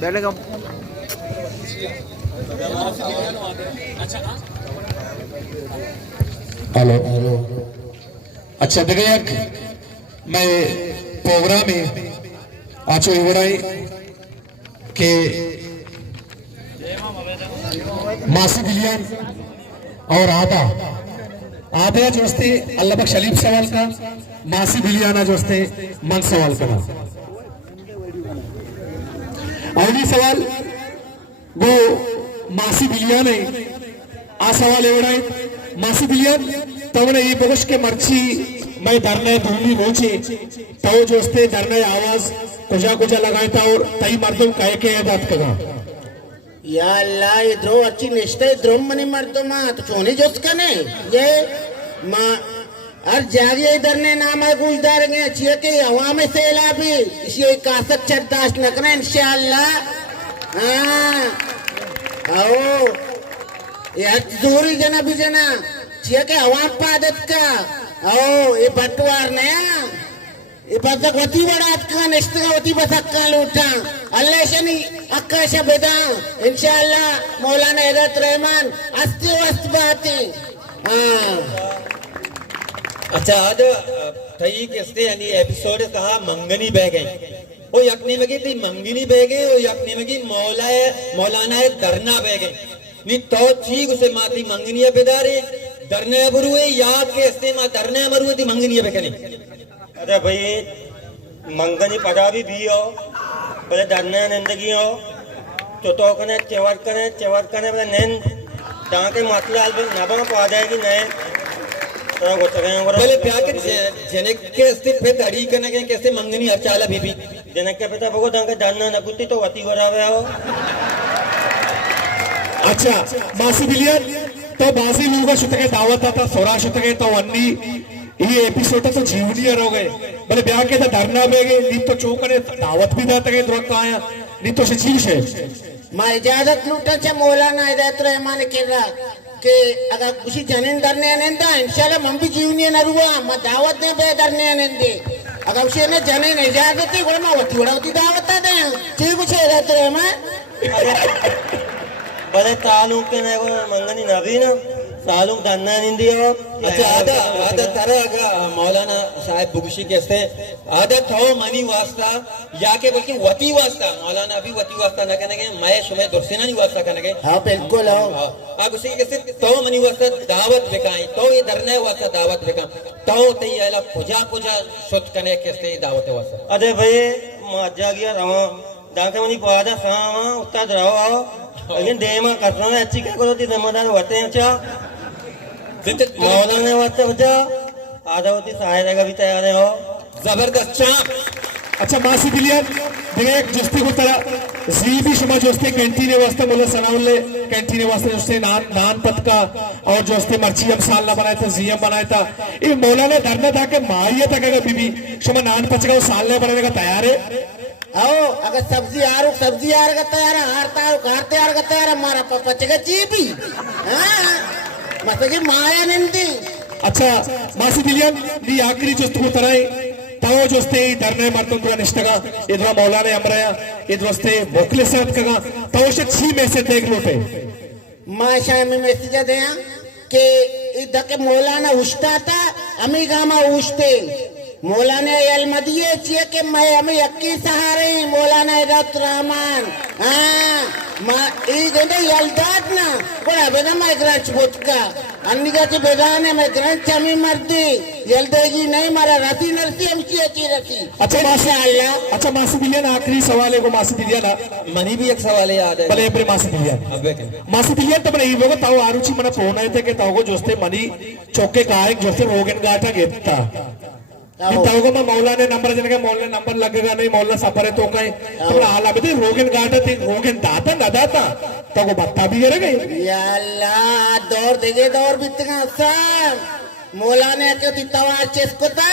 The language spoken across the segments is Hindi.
बैठेगा। Hello hello. अच्छा देखिए मैं प्रोग्राम में आज एवढाई के मासी बिलियन और आधा आधा जो हस्ते अल्लाह शलीफ सवाल का मासी बिलियाना जो हस्ते मन सवाल का अवली सवाल वो मासी बिलियन है आ सवाल एवढाई मासी बिलियन तवने ये बगश के मर्ची मैं धरने भूमि रोचे तो जो हस्ते धरने आवाज कुजा कुजा लगाता और तई मर्दों कहे के बात करा या अल्लाह इधरो अच्छी निश्चय इधरो मनी मर्दों माँ तो चोनी जोत कने ये माँ और जागिए इधर ने नाम है गुजदार गए अच्छी के हवा में सेला भी इसी कासक चर्दाश न करें इंशाअल्लाह। हाँ आओ ये दूरी जना भी जना चाहिए के हवा पादत का आओ ये बटवार नया ये बतक वती बड़ात का निश्चित वती बतक का लूटा अल्लाह शनी अक्काश बेदा इंशाअल्लाह मौलाना हिदायत रहमान अस्ती वस्त बाती। अच्छा आज थई किसते यानी एपिसोड कहा मंगनी बह गई वो यकनी में थी मंगनी बह गई और यकनी में मौलाना धरना बह गई नी तो ठीक उसे माती मंगनी बेदारे धरने बरुए याद के हस्ते मां धरने मरुए थी मंगनी बेकनी। अरे भाई मंगनी पड़ा भी हो बोले धरने जिंदगी हो तो कने चेवर कने बोले नैन के मतलब नबा पा जाएगी नैन बोले प्यार के जनक के हस्ते पे दाढ़ी करने के कैसे मंगनी अचाला बीबी जनक के पिता भगो दांके धरना नगुती तो वती बरावे हो। अच्छा मासी बिलियन तो बाजी लोग शुतके दावत आता सोरा शुतके तो वन्नी ये एपिसोड तो जीवनी हो गए बोले ब्याह के धरना में गए नी तो चौकने दावत भी दाता के द्वक आया नी तो सचिव से मैं इजाजत लूटा चे मौलाना हिदायत रहमान के रहा कि अगर कुछ जनीन धरने आनेंदा इंशाल्लाह हम भी जीवनी न रुआ मैं दावत ने बे धरने आनेंदे अगर उसे ने जनीन इजाजत ही बोले मैं वती दावत दे ठीक कुछ हिदायत रहमान बोले तालुक के ने मंगनी नबी ना तालुक धरना निंदी हो। अच्छा आधा तरह मौलाना साहब बुगशी के हस्ते आधा थो मनी वास्ता या के बल्कि वती वास्ता मौलाना अभी वती वास्ता न करने के मैं सुबह दुर्सेना नहीं वास्ता करने के। हाँ बिल्कुल हो आप उसी के हस्ते तो मनी वास्ता दावत बेकाई तो ये धरने वास्ता दावत बेका तो तई आला पूजा शुद्ध करने के हस्ते दावत वास्ता। अरे भाई मजा गया रहो दांके मनी पादा सावा उस्ताद रहो आओ लेकिन देमा करना है अच्छी क्या करो ती जमादार होते हैं अच्छा मौलाना वास्ते बचा आधा होती सहायता का भी तैयार है हो जबरदस्त चाप। अच्छा मासी बिलियन देख जिसते को तरह जी भी शुमा जोस्ते कैंटीन वास्ते बोले सनाउल्ले कैंटीन वास्ते जोस्ते नान पत का और जोस्ते मर्ची हम साल ना बनाया था जीएम बनाया था ये मौलाना धरना था के मारिया था क्या बीबी शुमा नान पच का वो साल ने बनाने का तैयार है। आओ अगर सब्जी आ रहा तैयार हारता घर तैयार का तैयार हमारा पापा चेगा चीपी हाँ मतलब माया निंदी। अच्छा मासी बिलियन नी आखिरी जोस्त को तरह ताओ जोस्ते धरने मर्तों का निष्ठगा इधर मौलाना अमरया इधर वस्ते बोकले साथ कगा ताओ से 6 में से देख लोटे माशा में मैसेज दे कि इधर के मौलाना उछता था अमी गामा उछते मौलाना अलमदिये चाहिए कि मैं हमें यक्की सहारे मौलाना हिदायत रहमान हाँ माँ इधर यल्दाद ना बड़ा बेना मैं ग्रांच बोचका अन्निका के बेदाने मैं ग्रांच चमी मर्दी यल्देगी नहीं मारा रसी नरसी हम अच्छी रसी। अच्छा मासी बिलियन आखिरी सवाल है को मासी बिलियन मनी भी एक सवाल है याद है भले अपने मासी बिलियन तो बने ये लोग ताऊ आरुचि मना फोन आए थे कि ताऊ को जोस्ते मनी चौके का एक जोस्ते रोगन गाटा घेता ताऊ को मौलाना नंबर जने मौलाना नंबर लगेगा नहीं मौलाना सफर है तो कहीं तो हाल अभी रोगन गाटा थी रोगन दाता न दाता तो को बत्ता भी गिर गई या अल्लाह दौर देगे दौर बितगा सब मौलाना के तितवा चेस्को था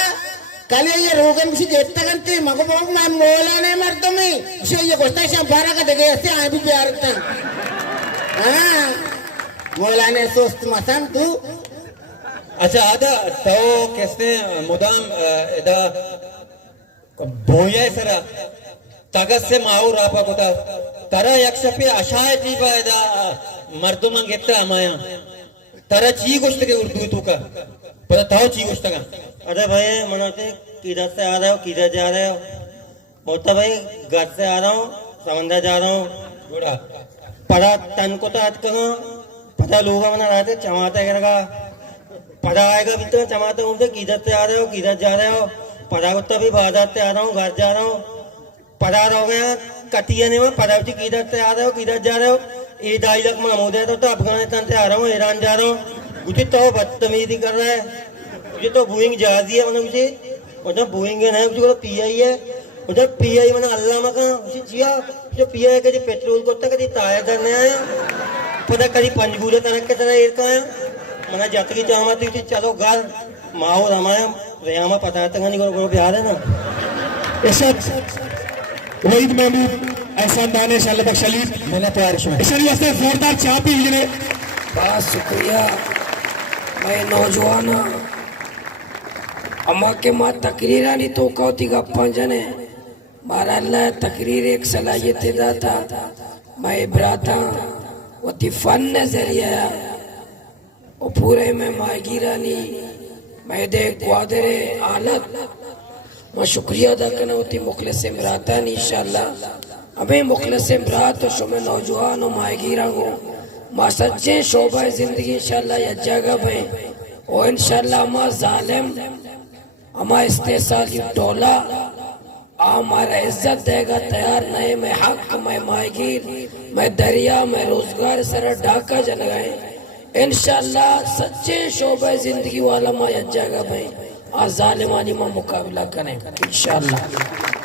कल ये रोगन किसी जेता करते मगर वो मैं मौलाना मर्दों में उसे ये गोश्ता शाम 12 का देगे ऐसे आए भी प्यार था हाँ मौलाना सोच मसाम तू। अच्छा आधा तो कैसे मुदाम इधर बोया सरा तगत से माऊ रापा कोता तरा यक्ष पे अशाय ती पायदा मर्दुमं घेतला माया तरा ची गोष्ट के उर्दू तू का पर ताव ची गोष्ट का अरे भाई मनाते किधर से आ रहे हो किधर जा रहे हो बोलता भाई घर से आ रहा हूँ समंदर जा रहा हूँ गोड़ा पढ़ा तन को तो आज कहा पता लोग मना रहे थे चमाते करेगा पढ़ा आएगा भी तो चमाते घूमते किधर से आ रहे हो किधर जा रहे हो पढ़ा को भी बाजार से आ रहा हूँ घर जा रहा हूँ पढ़ा रहोगे यहाँ कटिया नहीं में पढ़ा किधर से आ रहे हो किधर जा रहे हो ये ढाई लाख महमूद है तो अफगानिस्तान से आ रहा हूँ ईरान जा रहा हूँ मुझे तो बदतमीजी कर रहा है मुझे तो बोइंग जहाज है मैंने मुझे मतलब बोइंग है मुझे तो पीआई है मुझे पीआई मैंने अल्लाह में कहा मुझे जिया जो पीआई कभी पेट्रोल को कभी ताया करने आया पता कभी पंचगूले तरह के तरह एक आया मैंने जतरी चाहवा थी चलो घर माओ रमाया रेया में पता तक नहीं बिहार है ना वहीद महमूद एहसान दानिश अल्लाह बख्श अली मैंने तैयार शुरू इस वास्ते जोरदार चाह पी लीजिए बहुत शुक्रिया मैं नौजवान अम्मा के माँ तकरीर नहीं तो कौती गप्पा जने मारा अल्लाह तकरीर एक सलाहियत दाता मैं इब्राता वो फन नजरिया वो पूरे में मायगिरानी मैं देख ग्वादरे आलत मैं शुक्रिया अदा करना होती मुखलिस इमराता इंशाल्लाह हमें मुखलिस इमरात तो शुमे नौजवान और मायगिरा को माँ सच्चे शोभा जिंदगी इंशाल्लाह यज्जागा भाई और इंशाल्लाह हमारा जालिम हमारा इस्तेसाल की टोला हमारा इज्जत देगा तैयार नहीं मैं हक मैं मायगिर मैं दरिया मैं रोजगार सर ढाका जन गए इंशाल्लाह सच्चे शोभा जिंदगी वाला माँ यज्जागा भाई आज जालिमानी में मुकाबला करें इंशाल्लाह।